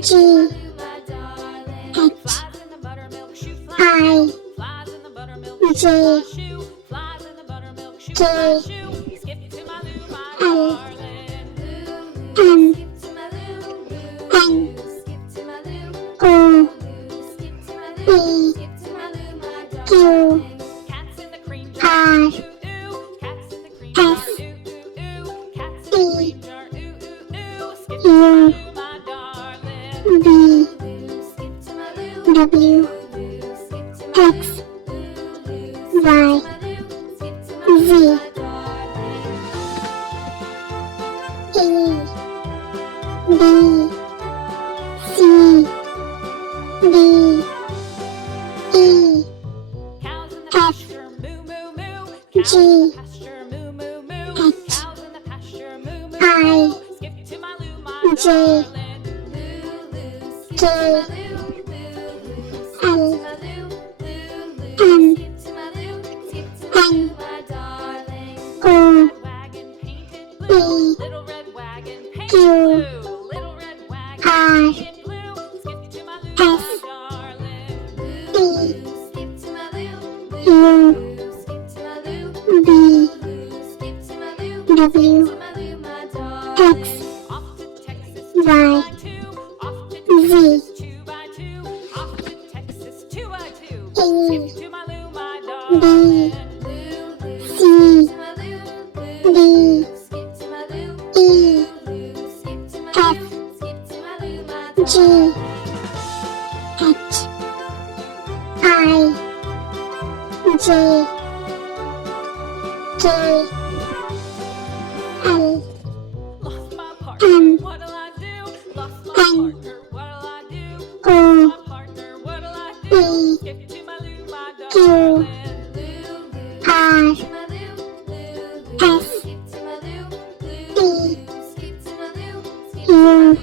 G, H, I, J, K, L, M, N, O, P, Q, R, S, T, U, V, W, X, Y, Z, E, B, C, D, E, F, G, H, I, J, K, L, M, N, O, P, Q, R, S, T, U, V, W, X, Y, Z, E, B, C, D, E, F, G, H, I, J, K, L, M, N, O, P, Q, R, S, T, U,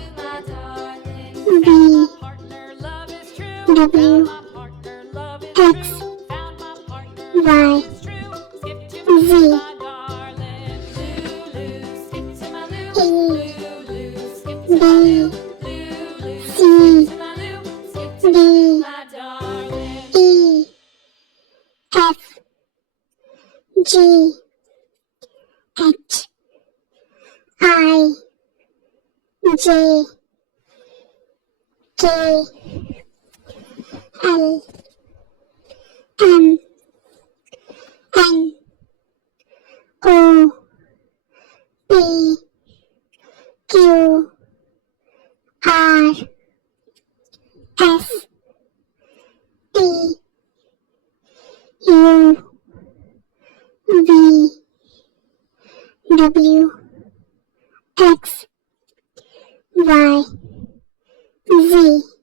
V, W, X, Y, Z, E, B, C, D, E, F, G, H, I, J, K, L, M, N, O, P, Q, R, S, T, U, V, W, X, Y, Z.